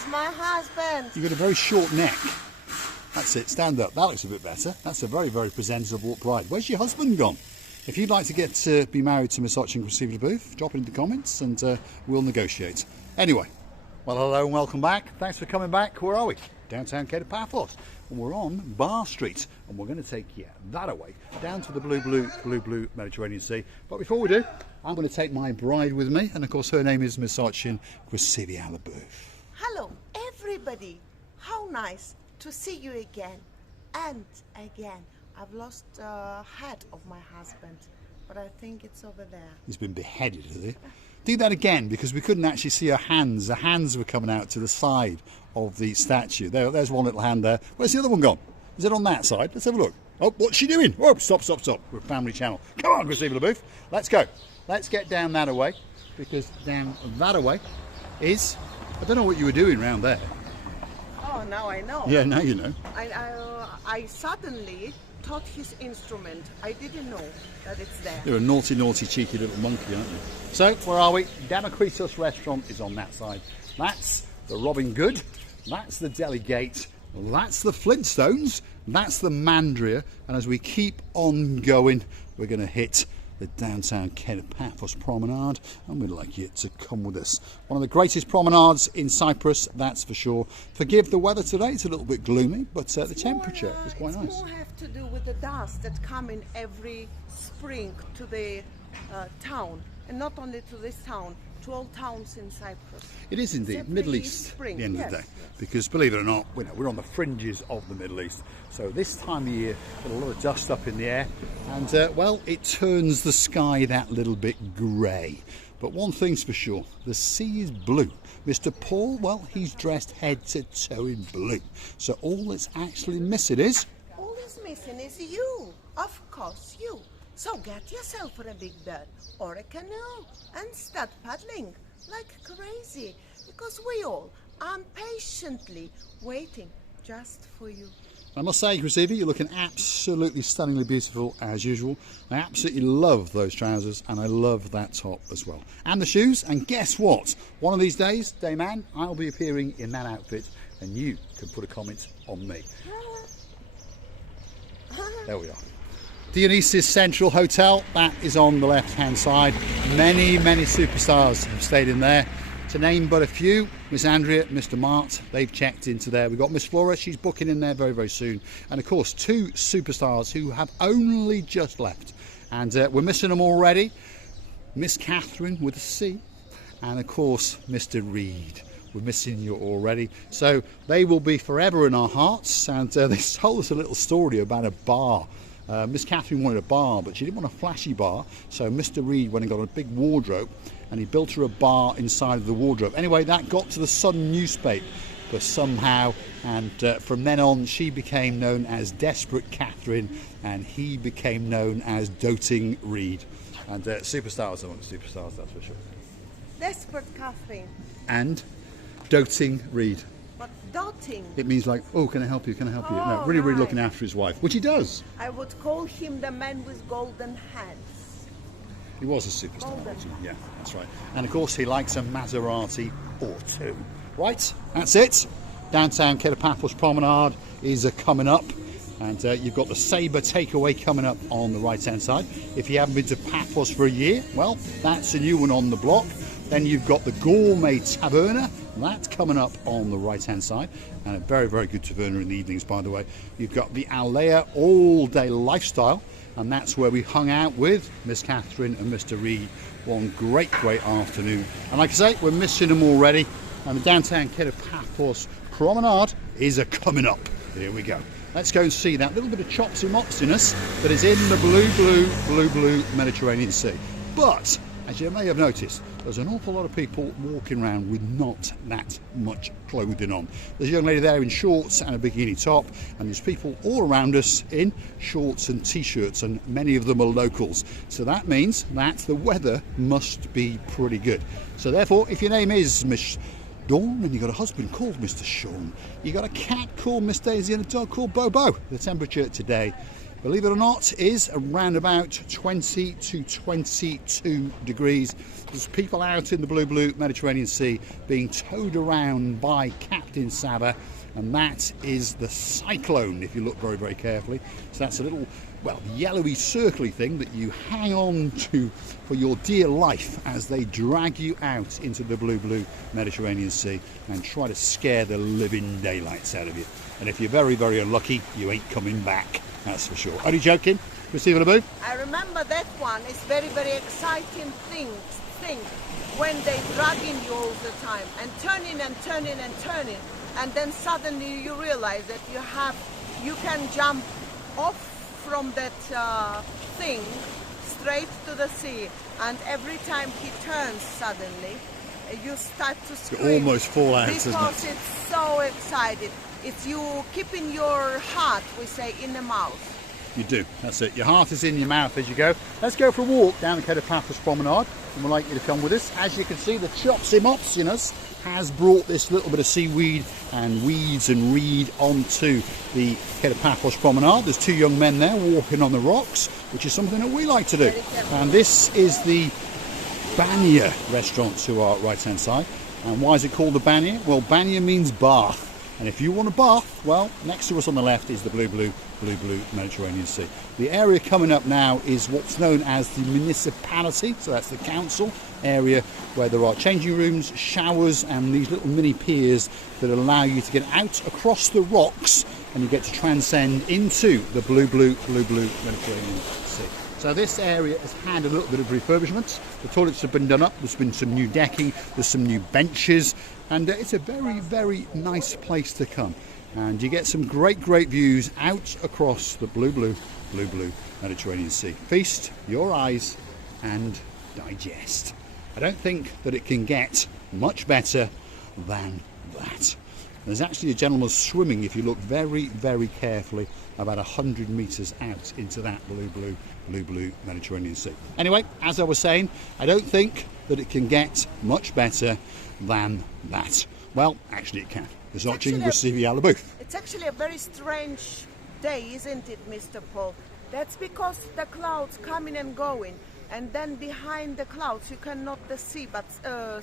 It's my husband. You've got a very short neck. That's it, stand up. That looks a bit better. That's a very, very presentable bride. Where's your husband gone? If you'd like to get to be married to Miss Hotch and Chrissy Booth, drop it in the comments and we'll negotiate. Anyway, well, hello and welcome back. Thanks for coming back. Where are we? Downtown Cape Paphos. And we're on Bar Street, and we're going to take you that away down to the blue Mediterranean Sea. But before we do, I'm going to take my bride with me, and of course her name is Miss Hotch and Chrissy Booth. Hello, everybody. How nice to see you again and again. I've lost head of my husband, but I think it's over there. He's been beheaded, has he? Do that again, because we couldn't actually see her hands. The hands were coming out to the side of the statue. There's one little hand there. Where's the other one gone? Is it on that side? Let's have a look. Oh, what's she doing? Oh, stop. We're a family channel. Come on, Chrissy Booth. Let's go. Let's get down that away, because down that away is... I don't know what you were doing round there. Oh, now I know. Yeah, now you know. I suddenly thought his instrument. I didn't know that it's there. You're a naughty, cheeky little monkey, aren't you? So, where are we? Democritus restaurant is on that side. That's the Robin Good. That's the Deli Gate. That's the Flintstones. That's the Mandria. And as we keep on going, we're going to hit the downtown Paphos Promenade, and we'd like you to come with us. One of the greatest promenades in Cyprus, that's for sure. Forgive the weather today, it's a little bit gloomy, but the temperature is quite nice. It's more have to do with the dust that come in every spring to the town, and not only to this town, to all towns in Cyprus. It is indeed, Middle East at the end of the day, because believe it or not, we're on the fringes of the Middle East. So this time of year, got a lot of dust up in the air, and well, it turns the sky that little bit grey. But one thing's for sure, the sea is blue. Mr. Paul, well, he's dressed head to toe in blue. So all that's actually missing is... All that's missing is you, of course you. So get yourself a big boat or a canoe and start paddling like crazy, because we all are patiently waiting just for you. I must say, Chrissy, you're looking absolutely stunningly beautiful as usual. I absolutely love those trousers, and I love that top as well. And the shoes, and guess what? One of these days, Dame Anne, I'll be appearing in that outfit, and you can put a comment on me. There we are. Dionysus Central Hotel, that is on the left-hand side. Many superstars have stayed in there. To name but a few, Miss Andrea, Mr. Mart, they've checked into there. We've got Miss Flora, she's booking in there very, very soon. And of course, two superstars who have only just left. And we're missing them already. Miss Catherine with a C, and of course, Mr. Reed. We're missing you already. So they will be forever in our hearts. And they told us a little story about a bar. Miss Catherine wanted a bar, but she didn't want a flashy bar, so Mr. Reed went and got a big wardrobe, and he built her a bar inside of the wardrobe. Anyway, that got to the Sun newspaper somehow, and from then on she became known as Desperate Catherine, and he became known as Doting Reed. And superstars amongst superstars, that's for sure. Desperate Catherine. And Doting Reed. But doting. It means like, oh, can I help you? Can I help you? No, really, really looking after his wife, which he does. I would call him the man with golden hands. He was a superstar, wasn't he? Yeah, that's right. And of course, he likes a Maserati or two. Right, that's it. Downtown Paphos Promenade is coming up. And you've got the Sabre takeaway coming up on the right-hand side. If you haven't been to Paphos for a year, well, that's a new one on the block. Then you've got the Gourmet Taverna, that's coming up on the right-hand side, and a very, very good taverna in the evenings, by the way. You've got the Alea All-Day Lifestyle, and that's where we hung out with Miss Catherine and Mr. Reed. One great afternoon. And like I say, we're missing them already, and the downtown Paphos Promenade is coming up. Here we go. Let's go and see that little bit of chops and mopsiness that is in the blue Mediterranean Sea. But as you may have noticed, there's an awful lot of people walking around with not that much clothing on. There's a young lady there in shorts and a bikini top, and there's people all around us in shorts and t-shirts, and many of them are locals. So that means that the weather must be pretty good. So therefore, if your name is Miss Dawn and you've got a husband called Mr. Sean, you've got a cat called Miss Daisy and a dog called Bobo, the temperature today believe it or not, is around about 20 to 22 degrees. There's people out in the blue Mediterranean Sea being towed around by Captain Saba, and that is the cyclone, if you look very, very carefully. So that's a little, well, yellowy circly thing that you hang on to for your dear life as they drag you out into the blue Mediterranean Sea and try to scare the living daylights out of you. And if you're very, very unlucky, you ain't coming back, that's for sure. Only joking, Christina Laboo. I remember that one. It's very, very exciting thing when they dragging you all the time and turning and turning and turning, and then suddenly you realize that you can jump off from that thing straight to the sea, and every time he turns suddenly you start to scream. You almost fall out, because isn't it? It's so excited. It's you keeping your heart, we say, in the mouth. You do, that's it. Your heart is in your mouth as you go. Let's go for a walk down the Paphos Promenade, and we'd like you to come with us. As you can see, the Chopsy Mopsiness has brought this little bit of seaweed and weeds and reed onto the Paphos Promenade. There's two young men there walking on the rocks, which is something that we like to do. And this is the Banya restaurant to our right hand side. And why is it called the Banya? Well, Banya means bath. And if you want a bath, well, next to us on the left is the blue Mediterranean Sea. The area coming up now is what's known as the municipality, so that's the council area, where there are changing rooms, showers, and these little mini piers that allow you to get out across the rocks, and you get to transcend into the blue Mediterranean Sea. So this area has had a little bit of refurbishment. The toilets have been done up, there's been some new decking, there's some new benches, and it's a very, very nice place to come. And you get some great views out across the blue Mediterranean Sea. Feast your eyes and digest. I don't think that it can get much better than that. There's actually a gentleman swimming, if you look very, very carefully, about 100 metres out into that blue Mediterranean Sea. Anyway, as I was saying, I don't think that it can get much better than that. Well, actually it can. There's not Jingle with CV Alabooth. It's actually a very strange day, isn't it, Mr. Paul? That's because the clouds coming and going, and then behind the clouds you cannot see but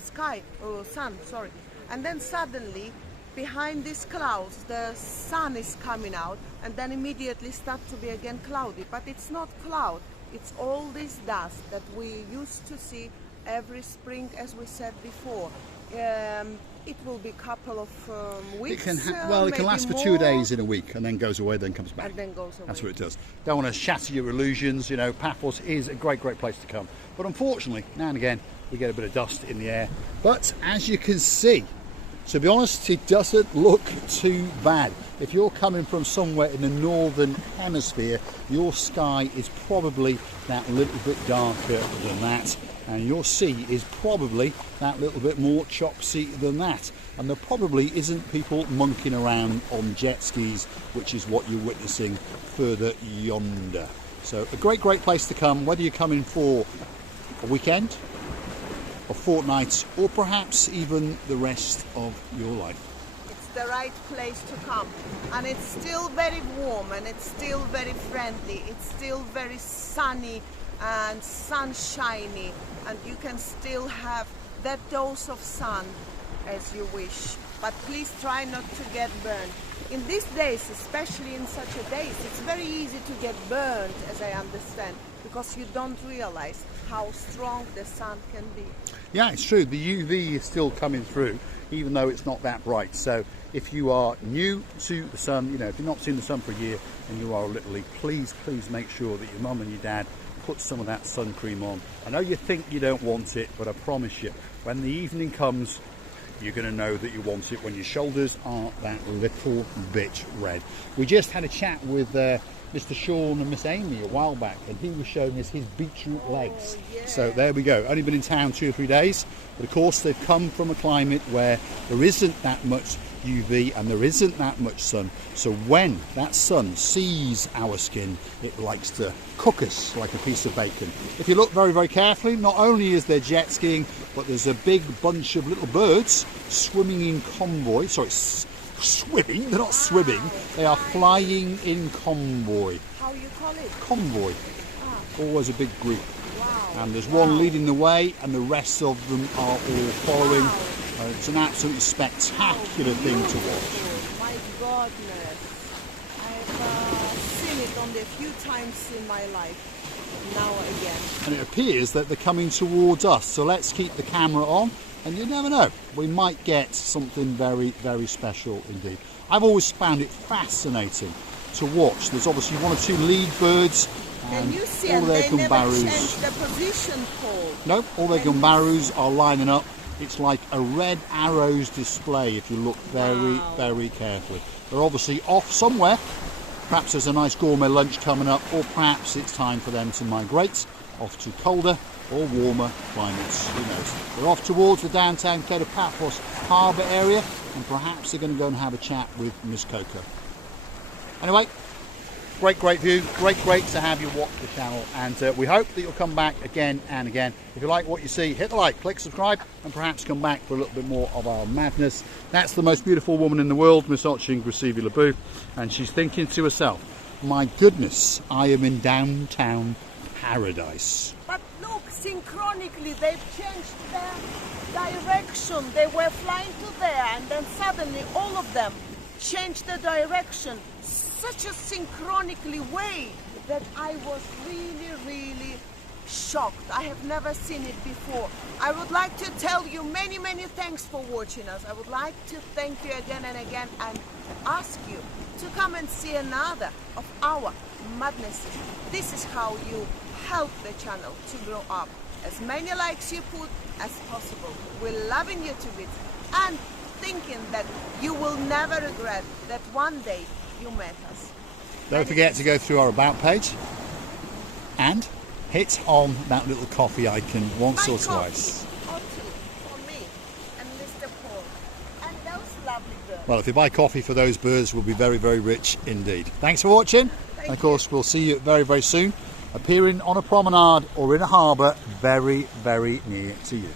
sun, sorry. And then suddenly behind these clouds the sun is coming out, and then immediately start to be again cloudy. But it's not cloud, it's all this dust that we used to see every spring, as we said before. It will be a couple of weeks. It can last for 2 days in a week, and then goes away, then comes back. And then goes away. That's what it does. Don't want to shatter your illusions. You know, Paphos is a great place to come. But unfortunately, now and again, we get a bit of dust in the air. But as you can see, to be honest, it doesn't look too bad. If you're coming from somewhere in the northern hemisphere, your sky is probably that little bit darker than that. And your sea is probably that little bit more chopsy than that. And there probably isn't people monkeying around on jet skis, which is what you're witnessing further yonder. So a great place to come, whether you're coming for a weekend, a fortnight, or perhaps even the rest of your life. It's the right place to come. And it's still very warm, and it's still very friendly. It's still very sunny and sunshiny, and you can still have that dose of sun as you wish. But please try not to get burned. In these days, especially in such a days, it's very easy to get burned, as I understand, because you don't realize how strong the sun can be. Yeah, it's true. The UV is still coming through, even though it's not that bright. So if you are new to the sun, you know, if you've not seen the sun for a year and you are a little league, please make sure that your mum and your dad put some of that sun cream on. I know you think you don't want it, but I promise you, when the evening comes, you're going to know that you want it when your shoulders are that little bit red. We just had a chat with Mr. Sean and Miss Amy a while back, and he was showing us his beetroot legs. Yeah. So there we go. Only been in town 2 or 3 days, but of course they've come from a climate where there isn't that much UV and there isn't that much sun. So when that sun sees our skin, it likes to cook us like a piece of bacon. If you look very carefully, not only is there jet skiing, but there's a big bunch of little birds swimming in convoy. Sorry, swimming, they're not swimming, they are flying in convoy. how you call it? Convoy. Always a big group. Wow. And there's one leading the way and the rest of them are all following. Wow. It's an absolutely spectacular thing to watch. My goodness. I've seen it only a few times in my life. Now again. And it appears that they're coming towards us, so let's keep the camera on, and you never know, we might get something very, very special indeed. I've always found it fascinating to watch. There's obviously one or two lead birds, and you see, all their they never gumbarus. change the position, Paul. No, all their gumbarus are lining up. It's like a red arrows display if you look very, very carefully. They're obviously off somewhere. Perhaps there's a nice gourmet lunch coming up, or perhaps it's time for them to migrate off to colder or warmer climates. Who knows? They're off towards the downtown Cape of Paphos harbour area, and perhaps they're going to go and have a chat with Miss Coco. Anyway, great view, great to have you watch the channel, and we hope that you'll come back again and again. If you like what you see, hit the like, click subscribe, and perhaps come back for a little bit more of our madness. That's the most beautiful woman in the world, Miss Oching Gracevia, and she's thinking to herself, my goodness, I am in downtown paradise. But look, synchronically they've changed their direction. They were flying to there, and then suddenly all of them changed the direction. Such a synchronically way that I was really shocked. I have never seen it before. I would like to tell you many thanks for watching us. I would like to thank you again and again and ask you to come and see another of our madnesses. This is how you help the channel to grow up. As many likes you put as possible. We're loving you to bits and thinking that you will never regret that one day you met us. Don't forget to go through our about page and hit on that little coffee icon once or twice. Or two for me and Mr. Paul and those lovely birds. Well, if you buy coffee for those birds, we'll be very rich indeed. Thanks for watching. And of course, we'll see you very soon, appearing on a promenade or in a harbour very near to you.